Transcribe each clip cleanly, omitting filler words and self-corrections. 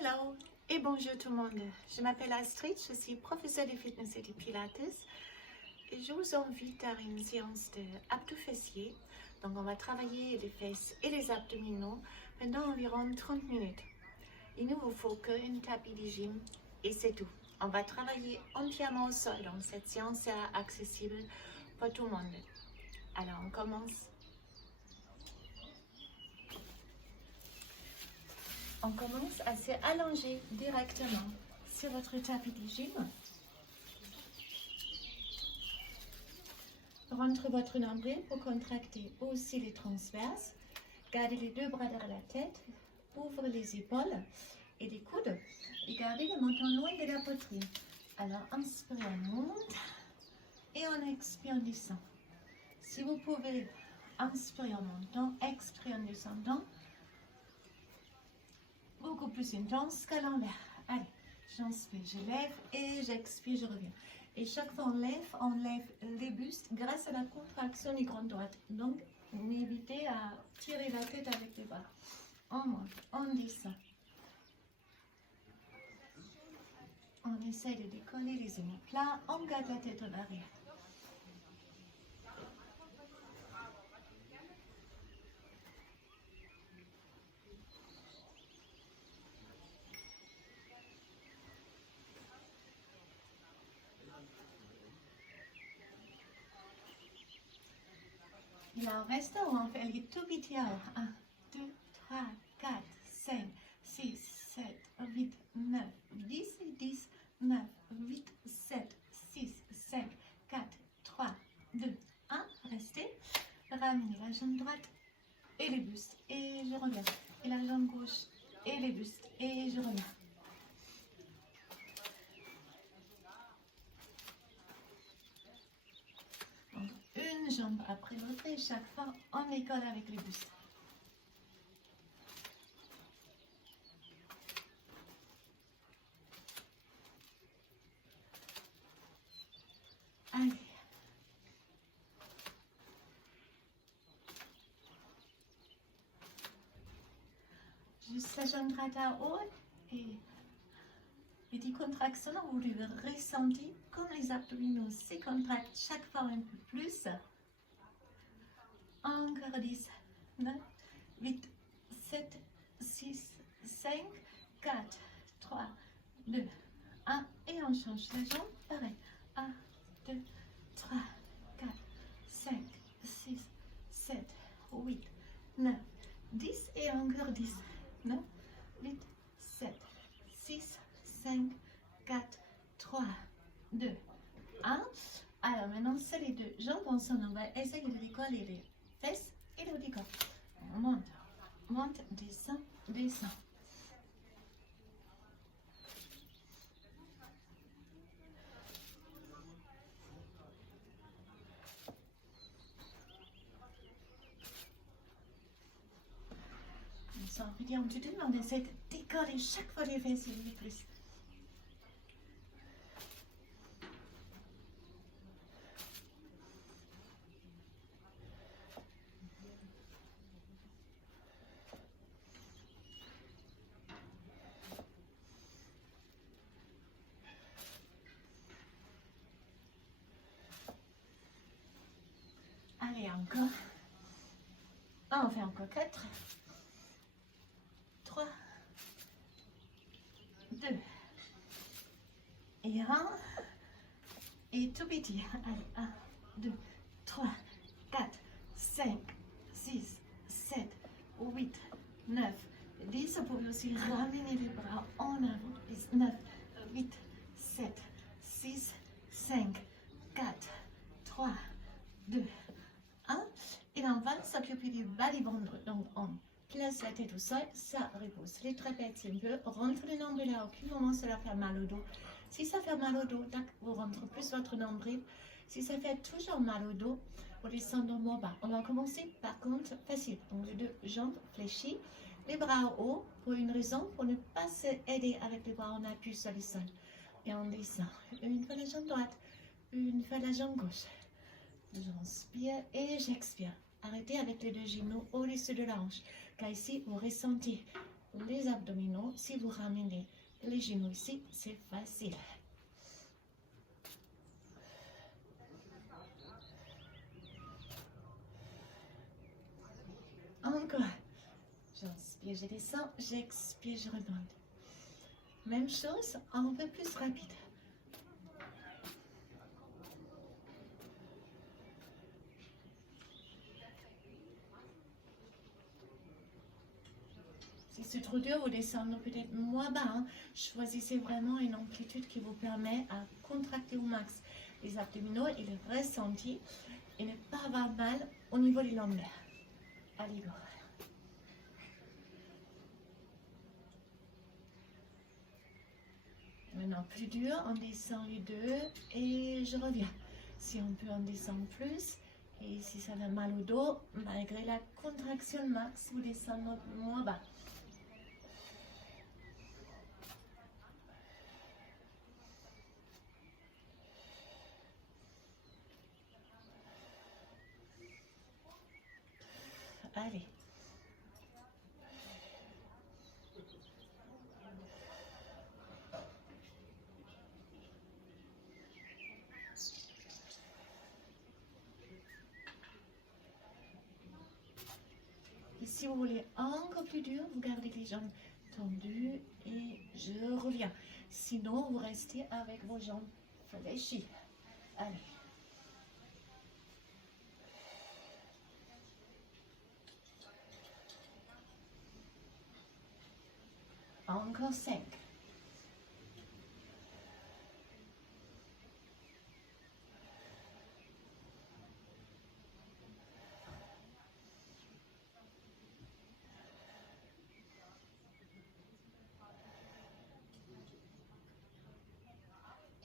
Hello et bonjour tout le monde. Je m'appelle Astrid, je suis professeure de fitness et de pilates et je vous invite à une séance de abdos fessiers. Donc on va travailler les fesses et les abdominaux pendant environ 30 minutes. Il ne vous faut qu'un tapis de gym et c'est tout. On va travailler entièrement au sol, donc cette séance sera accessible pour tout le monde. Alors on commence. On commence à s'allonger directement sur votre tapis de gym. Rentrez votre nombril pour contracter aussi les transverses. Gardez les deux bras derrière la tête. Ouvrez les épaules et les coudes. Et gardez le menton loin de la poitrine. Alors, inspirez, on monte. Et on expire, on descend. Si vous pouvez inspirer en montant, expirer en descendant. Beaucoup plus intense qu'à l'envers. Allez, j'inspire, je lève et j'expire, je reviens. Et chaque fois on lève les bustes grâce à la contraction des grandes droites. Donc, n'évitez à tirer la tête avec les bras. On monte, on descend. On essaie de décoller les omoplates, on garde la tête en arrière. Et là, on reste, on fait les tout petits alors. 1, 2, 3, 4, 5, 6, 7, 8, 9, 10, 10, 9, 8, 7, 6, 5, 4, 3, 2, 1. Restez. Ramenez la jambe droite et les bustes. Et je reviens. Et la jambe gauche et les bustes. Et je reviens. Donc, une jambe après l'autre et chaque fois on école avec les bustes. Allez. Juste la jambe droite à haut et petite contraction, vous le ressentez comme les abdominaux se contractent chaque fois un peu plus. Encore 10, 9, 8, 7, 6, 5, 4, 3, 2, 1. Et on change la jambe, pareil. 1, 2, 3, 4, 5, 6, 7, 8, 9, 10. Et encore 10, 9, 8, 7, 6, 5, 4, 3, 2, 1. Alors maintenant, c'est les deux jambes ensemble. On va essayer de décoller les fesses et le décolle. On monte, monte, descend, descend. On revient en tout on essaie de décoller chaque fois les fesses et les plus. Allez, encore. On fait encore 4. 3. 2. Et 1. Et tout petit. Allez, 1, 2, 3, 4, 5, 6, 7, 8, 9, 10. Vous pouvez aussi ramener les bras en avant. 10, 9, 8, 7, 6, 5, 4, 3, 2, 1. Et là, on va s'occuper du bas du ventre. Donc, on place la tête au sol, ça repose. Les trapèzes un peu, rentre le nombril à aucun moment, ça va faire mal au dos. Si ça fait mal au dos, vous rentrez plus votre nombril. Si ça fait toujours mal au dos, vous descendez moins bas. On va commencer par contre facile. Donc, les deux jambes fléchies, les bras haut pour une raison, pour ne pas s'aider avec les bras en appui sur le sol. Et on descend. Une fois la jambe droite, une fois la jambe gauche. J'inspire et j'expire. Arrêtez avec les deux genoux au-dessus de la hanche. Car ici, vous ressentez les abdominaux. Si vous ramenez les genoux ici, c'est facile. Encore. J'inspire, je descends, j'expire, je remonte. Même chose, un peu plus rapide. Si c'est trop dur, vous descendez peut-être moins bas. Hein. Choisissez vraiment une amplitude qui vous permet à contracter au max les abdominaux et le ressenti et ne pas avoir mal au niveau des lombaires. Allez, go. Maintenant, plus dur, on descend les deux et je reviens. Si on peut en descendre plus, et si ça fait mal au dos, malgré la contraction max, vous descendez moins bas. Allez. Et si vous voulez encore plus dur, vous gardez les jambes tendues et je reviens. Sinon, vous restez avec vos jambes fléchies. Allez. Encore 5.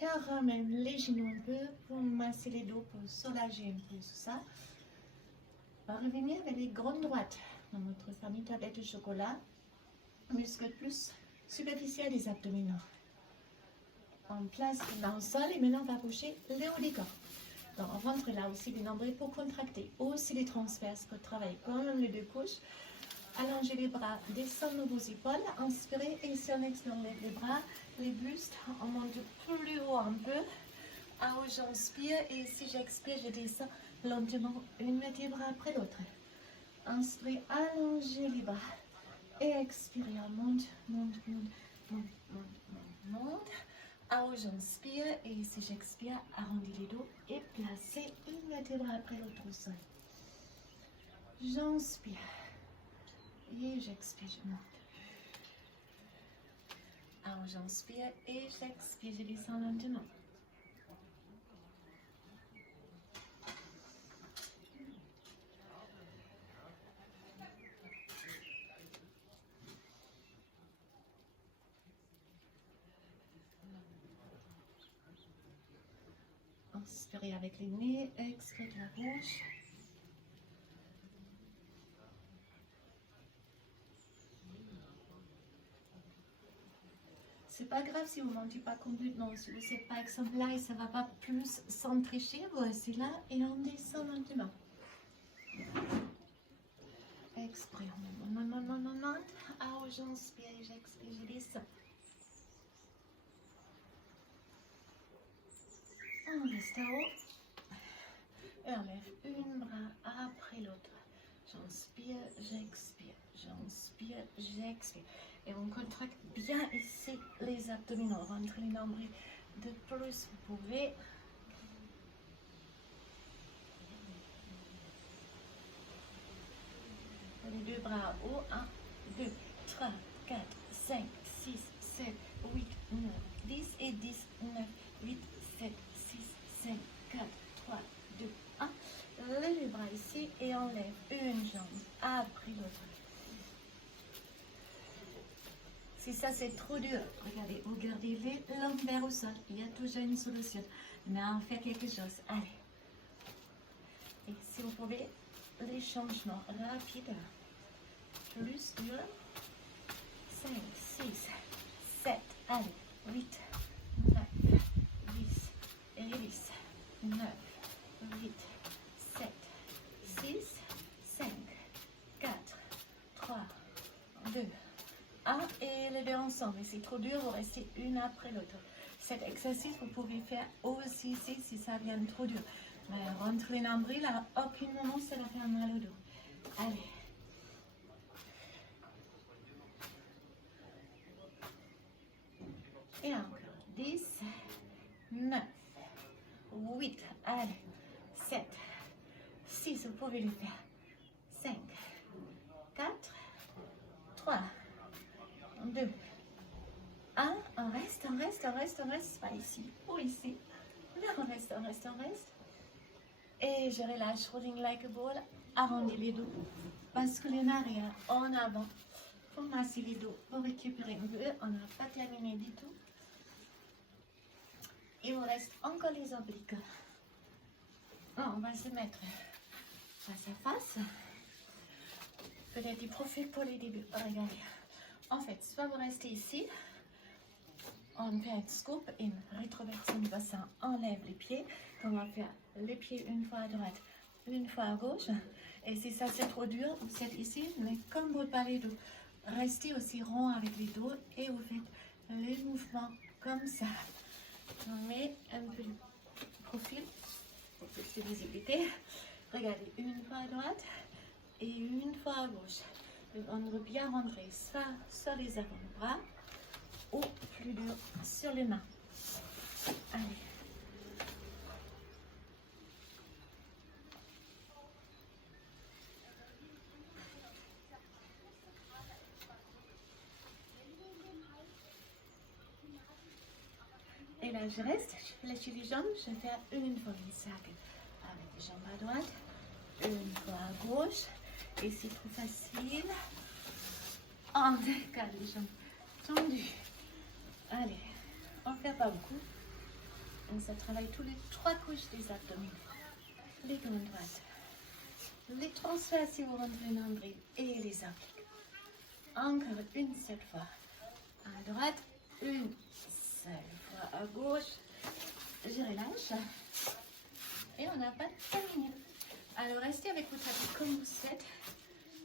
Et on ramène les genoux un peu pour masser les dos, pour soulager un peu tout ça. On va revenir avec les grandes droites dans notre famille tablette de chocolat. Muscle plus superficiel des abdominaux. On place dans le sol et maintenant on va bouger le haut des corps. Donc on rentre là aussi les nombrils pour contracter. Aussi les transverses pour travailler comme les deux couches. Allongez les bras, descendez vos épaules, inspirez et si on expire, on lève les bras, les bustes, on monte plus haut un peu. Ah, j'inspire et si j'expire, je descends lentement une vertèbre après l'autre. Inspirez, allongez les bras et expirez, on monte, monte, monte, monte, monte, monte, monte. Ah, j'inspire et si j'expire, arrondis les dos et placez une vertèbre après l'autre au sol. J'inspire. Et j'expire, je monte. Alors j'inspire et j'expire, je descends lentement. Inspirez avec les nez, expirez de la bouche. C'est pas grave si vous ne montez pas complètement. Si vous êtes par exemple là et ça ne va pas plus s'entrécher, vous restez là et on descend lentement. Expirez, on monte. Ah, j'inspire et j'expire, je descends. On reste à haut. Et on lève une bras après l'autre. J'inspire, j'expire. J'inspire, j'expire. Et on contracte bien ici les abdominaux. Rentrez les nombrils de plus, vous pouvez. Les deux bras haut. 1, 2, 3, 4, 5, 6, 7, 8, 9, 10 et 10, 9, 8, 7, 6, 5, 4, 3, 2, 1. Levez les bras ici et on lève une jambe après l'autre. Si ça c'est trop dur, regardez, vous gardez les lombaires au sol. Il y a toujours une solution. Mais on fait quelque chose. Allez. Et si vous pouvez, les changements rapides. Plus dur. 5, 6, 7, allez. 8, 9, 10, et 10, 9, 8, 7, 6, 5, 4, 3, 2, les deux ensemble. Et c'est trop dur, vous restez une après l'autre. Cet exercice, vous pouvez faire aussi ici si ça vient trop dur. Mais rentre les nombrils, à aucun moment ça va faire mal au dos. Allez. Et encore. 10, 9, 8, allez. 7, 6, vous pouvez le faire. 5, 4, 3, 2, 1. On reste, on reste, on reste, on reste. Pas ici ou ici. Là, on reste, on reste, on reste. Et je relâche, rolling like a ball. Arrondis les dos. Basculez en arrière, en avant. Pour masser les dos, pour récupérer un peu. On n'a pas terminé du tout. Il vous reste encore les obliques. On va se mettre face à face. Peut-être il profite pour les débuts. Regardez. En fait, soit vous restez ici. On fait un scoop, une rétroversion du bassin. On lève les pieds. On va faire les pieds une fois à droite, une fois à gauche. Et si ça c'est trop dur, vous êtes ici. Mais comme vous parlez de restez aussi rond avec les dos et vous faites les mouvements comme ça. On met un peu de profil pour plus de visibilité. Regardez, une fois à droite et une fois à gauche. Le ventre bien rentré, soit sur les avant-bras ou plus dur sur les mains. Allez. Et là, je reste, je fléchis les jambes, je vais faire une fois une cercle avec les jambes à droite, une fois à gauche, et c'est trop facile. On décale les jambes tendues. Allez, on ne fait pas beaucoup. Donc ça travaille tous les 3 couches des abdominaux. Les grandes droites, les transferts si vous rentrez le nombril et les obliques. Encore une seule fois. À droite, une seule fois à gauche. Je relâche. Et on n'a pas terminé. Alors restez avec votre tapis comme vous êtes.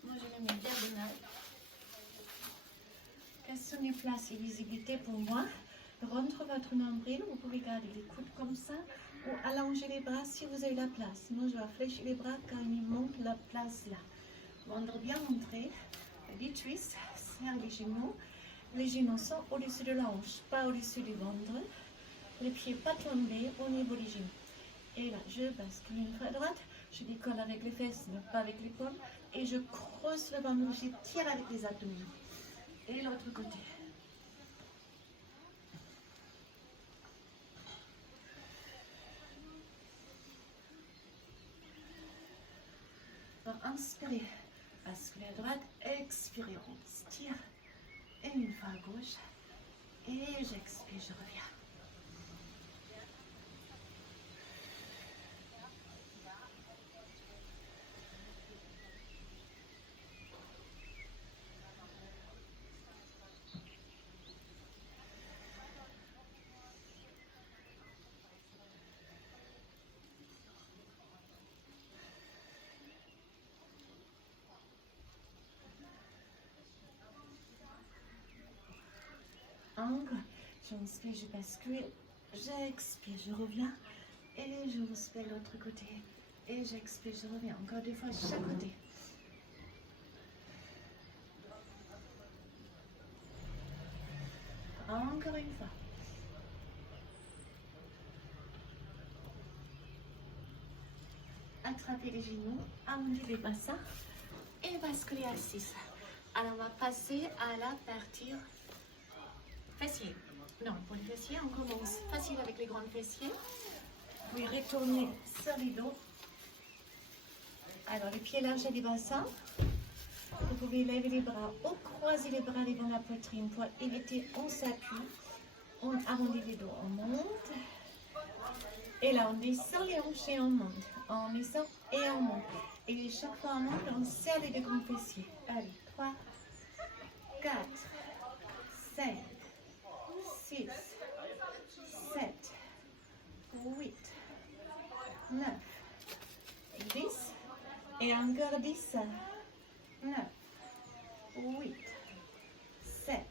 Moi je le mets diagonal. Question de place et visibilité pour moi. Rentre votre nombril. Vous pouvez garder les coudes comme ça. Ou allonger les bras si vous avez la place. Moi je vais fléchir les bras quand il monte la place là. Ventre bien rentré. Les cuisses, serre les genoux. Les genoux sont au-dessus de la hanche, pas au-dessus du ventre. Les pieds pas tombés au niveau des genoux. Et là, je bascule une fois à droite. Je décolle avec les fesses, mais pas avec l'épaule. Et je creuse le ventre, je tire avec les abdominaux. Et l'autre côté. On va inspirer, basculer à droite, expirer, on tire. Et une fois à gauche. Et j'expire, je reviens. Encore, j'inspire, je bascule, j'expire, je reviens et je respire l'autre côté et j'expire, je reviens. Encore 2 fois chaque côté. Encore une fois. Attrapez les genoux, arrondissez les bassins et basculez à 6. Alors on va passer à la partie fessiers. Non, pour les fessiers, on commence facile avec les grands fessiers. Vous retournez sur les dos. Alors, les pieds larges des bassins. Vous pouvez lever les bras ou croiser les bras devant la poitrine pour éviter on s'appuie. On arrondit les dos, on monte. Et là, on descend les hanches et on monte. On descend et on monte. Et chaque fois on monte, on serre les deux grands fessiers. Allez, 3, 4, 5. 6, 7, 8, 9, 10 et encore 10, 9, 8, 7,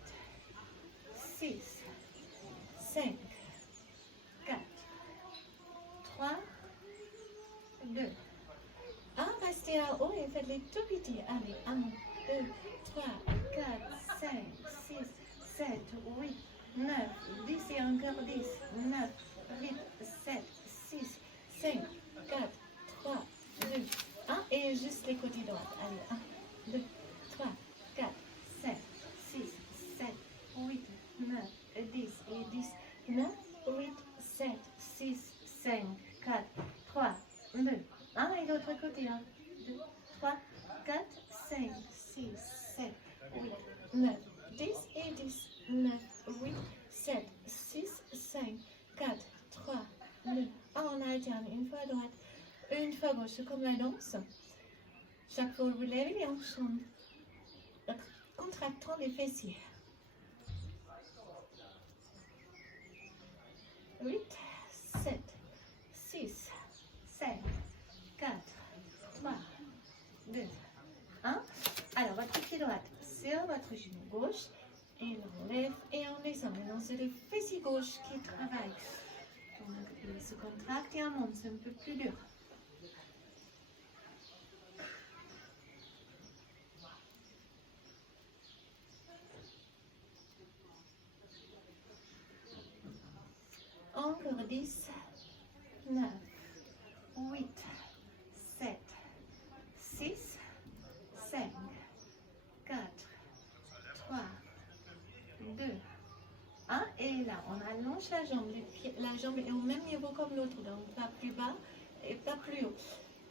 petit. Allez, 1, 2, 3, 4, 5, 6, 7, 8, 9, 10 et encore 10. 9, 8, 7, 6, 5, 4, 3, 2, 1. Et juste les côtés droits. Allez, 1, 2, 3, 4, 5, 6, 7, 8, 9, 10 et 10. 9, 8, 7, 6, 5, 4, 3, 2, 1. Et l'autre côté. 1, 2, 3, 4, 5, 6, 7, 8, 9, 10 et 10. 9, 8, 7, 6, 5, 4, 3, 2, 1. On alterne une fois à droite, une fois à gauche. C'est comme la danse. Chaque fois vous levez les hanches en contractant les fessiers. 8, 7, 6, 5, 4, 3, 2, 1. Alors, votre pied droit sur votre genou gauche. Et on lève et on descend. Maintenant, c'est le fessier gauche qui travaille. Donc, il se contracte et on monte. C'est un peu plus dur. Encore 10, 9, 8, 7, 6, 5, 4, 3, 2, 1. Et là, on allonge la jambe. La jambe est au même niveau comme l'autre. Donc, pas plus bas et pas plus haut.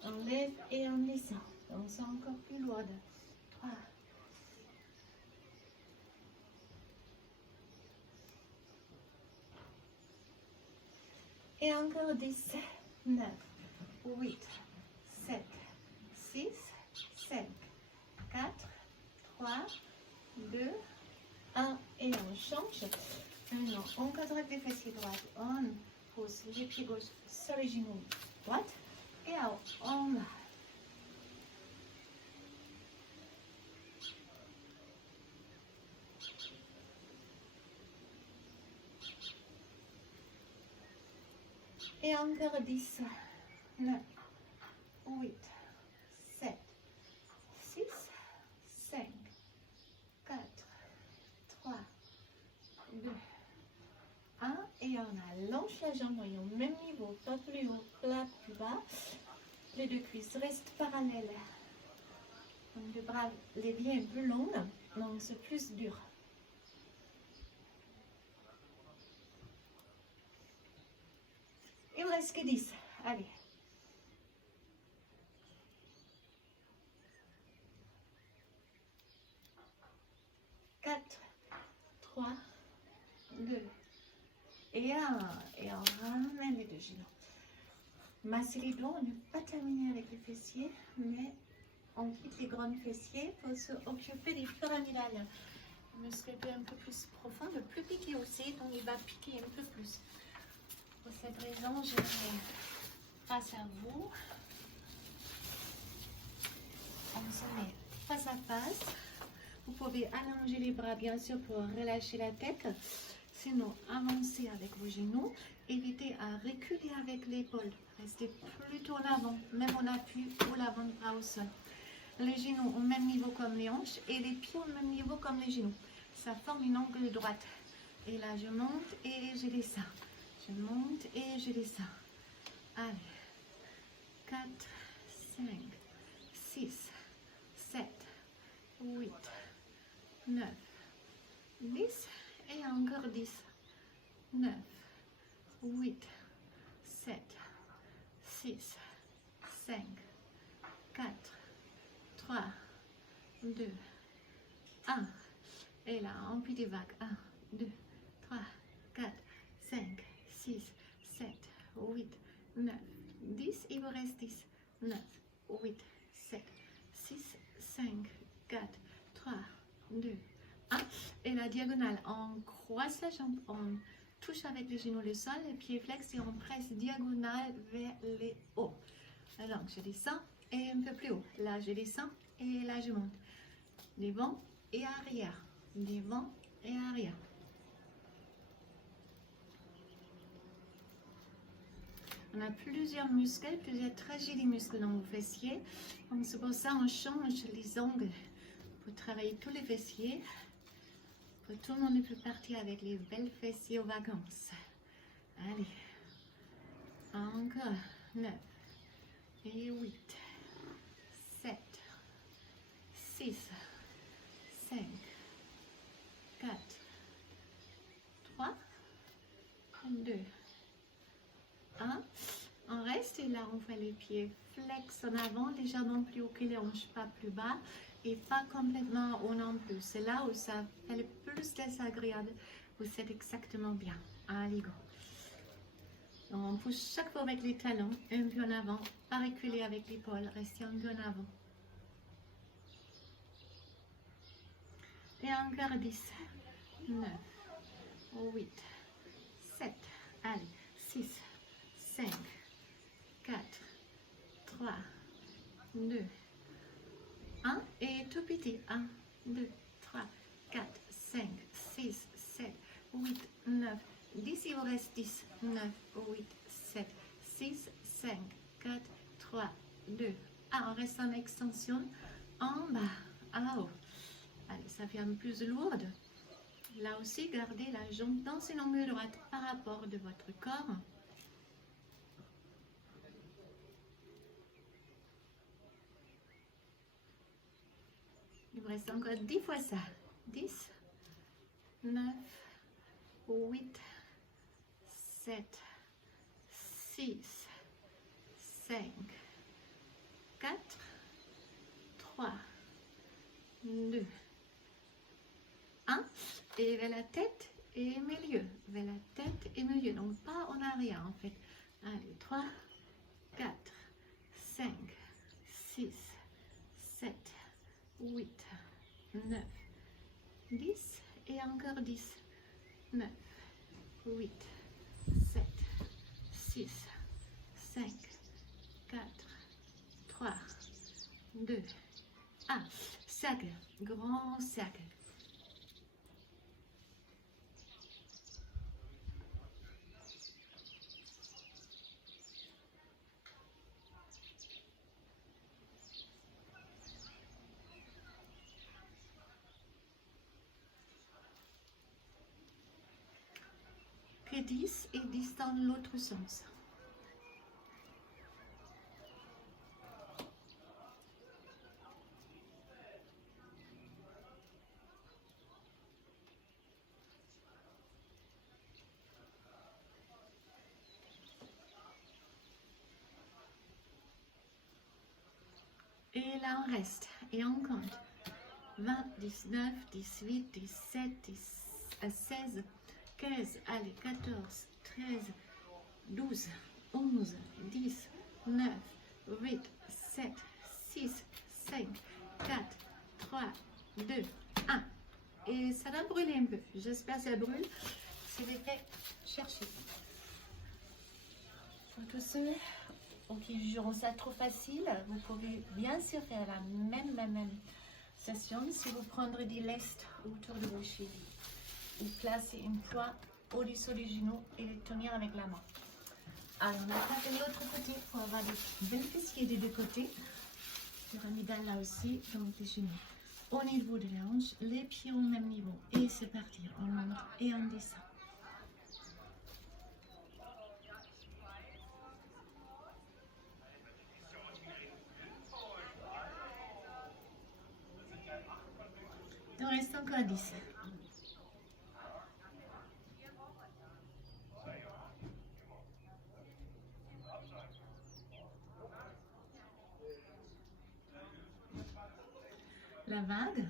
On lève et on descend. Donc, c'est encore plus lourd. 3. Et encore 10, 9, 8, 7, 6, 5, 4, 3, 2, 1. Et on change. Maintenant, on contracte les fessiers droits. On pousse les pieds gauches sur les genoux droite. Et alors, on va. Et encore 10, 9, 8, 7, 6, 5, 4, 3, 2, 1. Et on allonge la jambe au même niveau, pas plus haut, pas plus bas. Les deux cuisses restent parallèles. Donc le bras, les liens plus longs, donc c'est plus dur. Il ne reste que 10. Allez. 4, 3, 2, et 1. Et on ramène les deux genoux. Masser les doigts, on n'est pas terminé avec les fessiers, mais on quitte les grands fessiers pour s'occuper des pyramidales. Le muscle est un peu plus profond, le plus piqué aussi, donc il va piquer un peu plus. Pour cette raison, je vais face à vous. On se met face à face. Vous pouvez allonger les bras, bien sûr, pour relâcher la tête. Sinon, avancez avec vos genoux. Évitez à reculer avec l'épaule. Restez plutôt en avant, même en appui ou l'avant-bras au sol. Les genoux au même niveau comme les hanches et les pieds au même niveau comme les genoux. Ça forme une angle droite. Et là, je monte et je descends. Je monte et je descends. Allez. 4, 5, 6, 7, 8, 9, 10 et encore 10. 9, 8, 7, 6, 5, 4, 3, 2, 1. Et là, on fait des vagues. 1, 2, 3, 4, 5, 6, 7, 8, 9, 10. Il vous reste 10. 9, 8, 7, 6, 5, 4, 3, 2, 1. Et la diagonale, on croise la jambe, on touche avec les genoux le sol, les pieds flex et on presse diagonale vers les hauts. Alors, je descends et un peu plus haut. Là, je descends et là, je monte. Devant et arrière. Devant et arrière. On a plusieurs muscles, plusieurs trajets des muscles dans vos fessiers. Donc c'est pour ça on change les angles pour travailler tous les fessiers. Pour tout le monde peut partir avec les belles fessiers aux vacances. Allez. Encore 9 et 8, 7, 6, 5, 4, 3, 2, 1. On reste et là on fait les pieds flex en avant, légèrement plus haut que les hanches, pas plus bas et pas complètement haut non plus. C'est là où ça fait le plus désagréable. Vous êtes exactement bien. Allez, go. On pousse chaque fois avec les talons, un peu en avant, pas reculer avec l'épaule, restez un peu en avant. Et encore 10, 9, 8, 7, allez, 6, 5, 4, 3, 2, 1 et tout petit, 1, 2, 3, 4, 5, 6, 7, 8, 9, 10, il vous reste 10, 9, 8, 7, 6, 5, 4, 3, 2, 1. On reste en extension en bas, en haut. Allez, ça fait un peu plus lourde. Là aussi, gardez la jambe dans une angle droite par rapport de votre corps. Il vous reste encore 10 fois ça. 10, 9, 8, 7, 6, 5, 4, 3, 2, 1. Et vers la tête et milieu. Vers la tête et milieu. Donc pas en arrière en fait. Allez, 3, 4, 5, 6, 7, 8, 9, 10 et encore 10. 9, 8, 7, 6, 5, 4, 3, 2, 1. Cercle, grand cercle. Que 10 et 10 dans l'autre sens. Et là on reste et on compte. 20, 19, 18, 17, 16, 15, allez, 14, 13, 12, 11, 10, 9, 8, 7, 6, 5, 4, 3, 2, 1. Et ça va brûler un peu. J'espère que ça brûle. C'est l'effet chercher. Pour tous ceux qui jugeront ça trop facile, vous pouvez bien sûr faire la même session si vous prendrez des lestes autour de vos chevilles. Et placer un poids au-dessus des genoux et les tenir avec la main. Alors, on va passer de l'autre côté pour avoir des belles fessiers des deux côtés. Pyramidal là aussi, donc les genoux au niveau de la hanche, les pieds au même niveau. Et c'est parti, on monte et on descend. Il reste encore 10. La vague.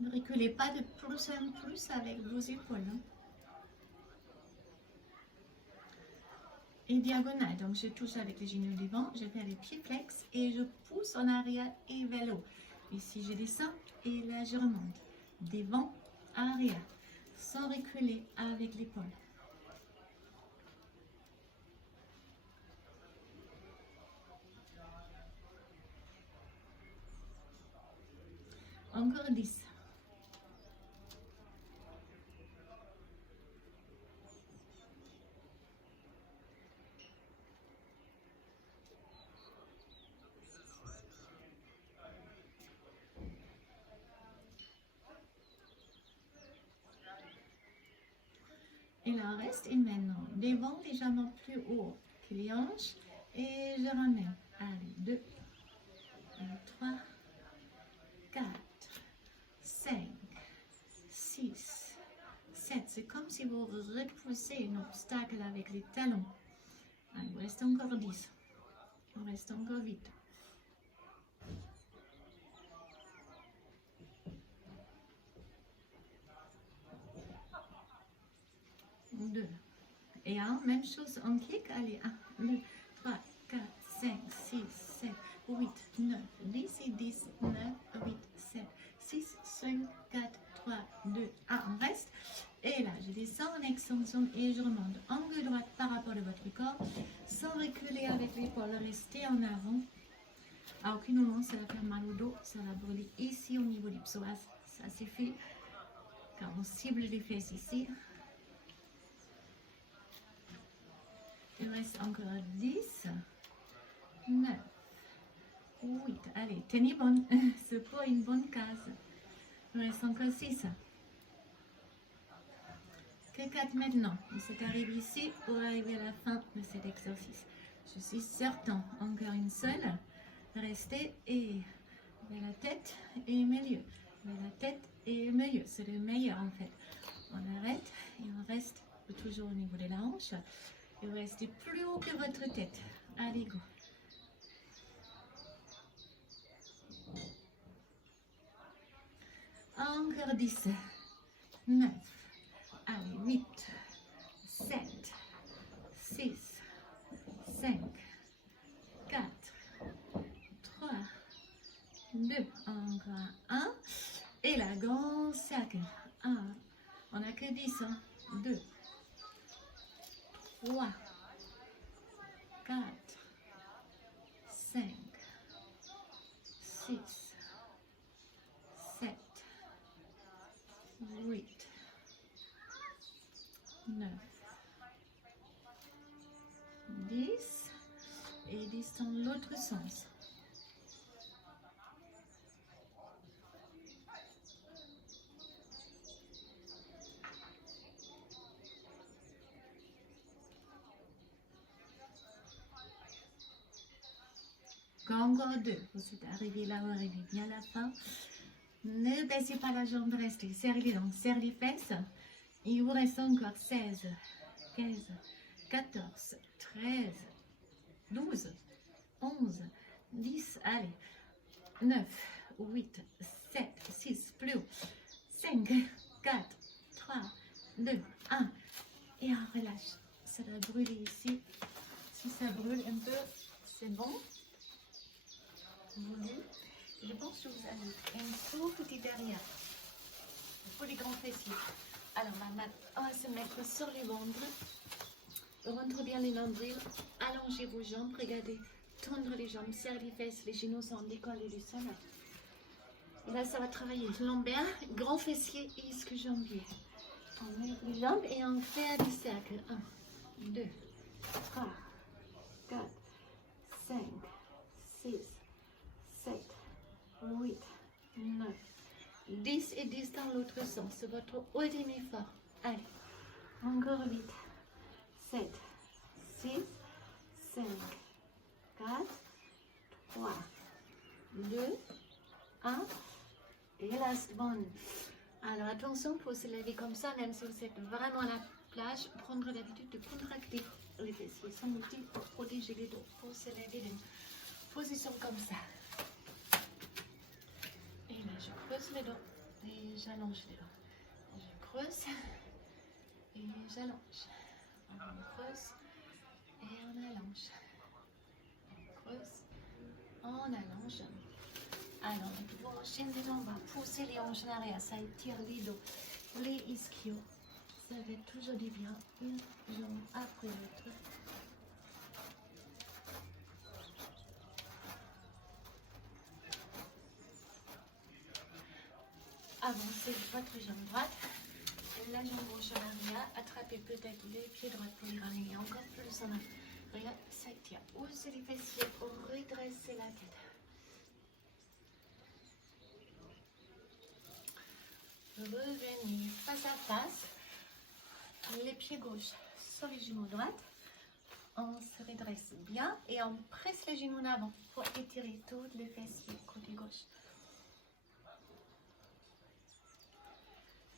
Ne reculez pas de plus en plus avec vos épaules. Hein. Et diagonale, donc je touche avec les genoux devant, je fais les pieds flex et je pousse en arrière et vers le haut. Ici je descends et là je remonte. Devant, arrière, sans reculer avec l'épaule. Encore 10. Et là, on reste. Et maintenant, devant légèrement plus haut que les hanches. Et je ramène. Allez, 2, 3, 4, 5, 6, 7. C'est comme si vous repoussez un obstacle avec les talons. Allez, il reste encore 10. Il reste encore 8. 2. Et 1, même chose en kick. Allez, 1, 2, 3, 4, 5, 6, 7, 8, 9, 10 et 10, 9, 8, 7, 6, 5, 4, 3, 2, 1. On reste. Et là, je descends en extension et je remonte angle droit par rapport à votre corps, sans reculer avec l'épaule, restez en avant. À aucun moment, ça va faire mal au dos, ça va brûler ici au niveau du psoas. Ça suffit quand on cible les fesses ici. Il reste encore 10, 9, 8. Allez, tenez bonne, c'est pour une bonne case. Il reste encore 6. Que 4 maintenant. C'est arrivé ici pour arriver à la fin de cet exercice. Je suis certain, encore une seule. Restez et vers la tête et milieu. Vers la tête et milieu. C'est le meilleur en fait. On arrête et on reste toujours au niveau de la hanche. Et vous restez plus haut que votre tête. Allez, go. Encore 10, 9, allez, 8, 7, 6, 5, 4, 3, 2, encore 1. Et la grande cercle. 1, on n'a que 10, hein. 2, 3, 4, 5, 6, 7, 8, 9, 10 et 10 dans l'autre sens. Encore 2. Vous êtes arrivé là, vous arrivez bien à la fin. Ne baissez pas la jambe, restez. Serrez les dents, serrez les fesses. Il vous reste encore 16, 15, 14, 13, 12, 11, 10, allez. 9, 8, 7, 6, plus haut. 5, 4, 3, 2, 1. Et on relâche. Ça doit brûler ici. Si ça brûle un peu, c'est bon. Je pense que vous avez un tout petit derrière pour les grands fessiers. Alors on va se mettre sur les ventres. Rentre bien les nombrils. Allongez vos jambes. Regardez. Tendre les jambes. Serre les fesses. Les genoux sont décollés du sol. Et là, ça va travailler lombaire, grand fessier et ischio-jambier. On met les jambes et on fait des cercles. 1, 2, 3, 4, 5, 6, 7, 8, 9, 10 et 10 dans l'autre sens. C'est votre ultime effort. Allez, encore 8, 7, 6, 5, 4, 3, 2, 1. Et last one. Alors attention pour se lever comme ça, même si vous êtes vraiment à la plage, prendre l'habitude de contracter les fessiers. Sont utiles pour protéger les dos, pour se lever d'une position comme ça. Et là, je creuse les dos et j'allonge les dos. Je creuse et j'allonge. On creuse et on allonge. On creuse, on allonge. Alors, vous enchaînez, on va pousser les hanches en arrière, ça étire les dos, les ischios. Ça fait toujours du bien, une jambe après l'autre. Avancez votre jambe droite, la jambe gauche en arrière, attrapez peut-être les pieds droits pour les ramener encore plus en arrière. Ça tire, haussez les fessiers, redressez la tête. Revenez face à face. les pieds gauches sur les genoux droites. On se redresse bien et on presse les genoux en avant pour étirer toutes les fessiers côté gauche.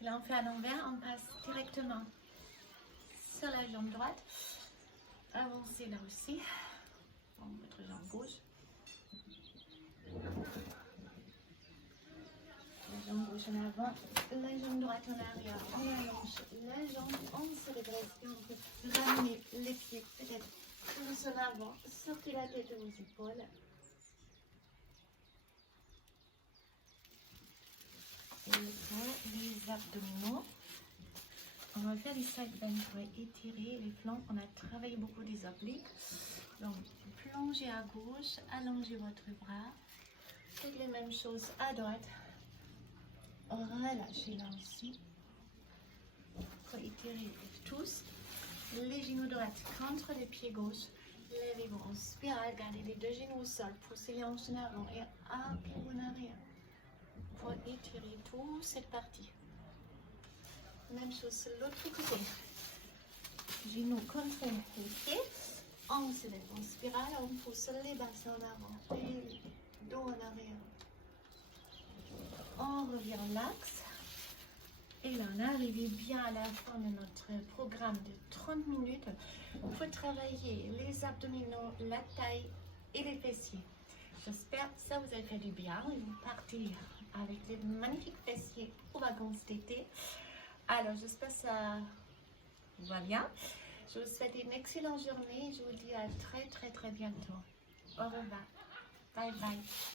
Et là, on fait à l'envers, on passe directement sur la jambe droite. Avancez là aussi. Votre jambe gauche. La jambe gauche en avant, la jambe droite en arrière. On allonge la jambe, on se redresse et on peut ramener les pieds peut-être plus en avant. Sortez la tête de vos épaules. Et maintenant, les abdominaux. On va faire des side bends pour étirer les flancs. On a travaillé beaucoup des obliques. Donc, plongez à gauche, allongez votre bras. Faites les mêmes choses à droite. Relâchez là aussi. Pour étirer tous. Les genoux droits contre les pieds gauches. Levez-vous en spirale. Gardez les deux genoux au sol. Poussez les hanches en avant et un pied en arrière. Pour étirer toute cette partie. Même chose sur l'autre côté. Genoux contre les pieds. On se lève en spirale. On pousse les bassins en avant. Et les dos en arrière. On revient en l'axe. Et là, on arrive bien à la fin de notre programme de 30 minutes pour travailler les abdominaux, la taille et les fessiers. J'espère que ça vous a fait du bien et vous partez avec des magnifiques fessiers aux vacances d'été. Alors, j'espère que ça vous va bien. Je vous souhaite une excellente journée et je vous dis à très bientôt. Au revoir. Bye bye.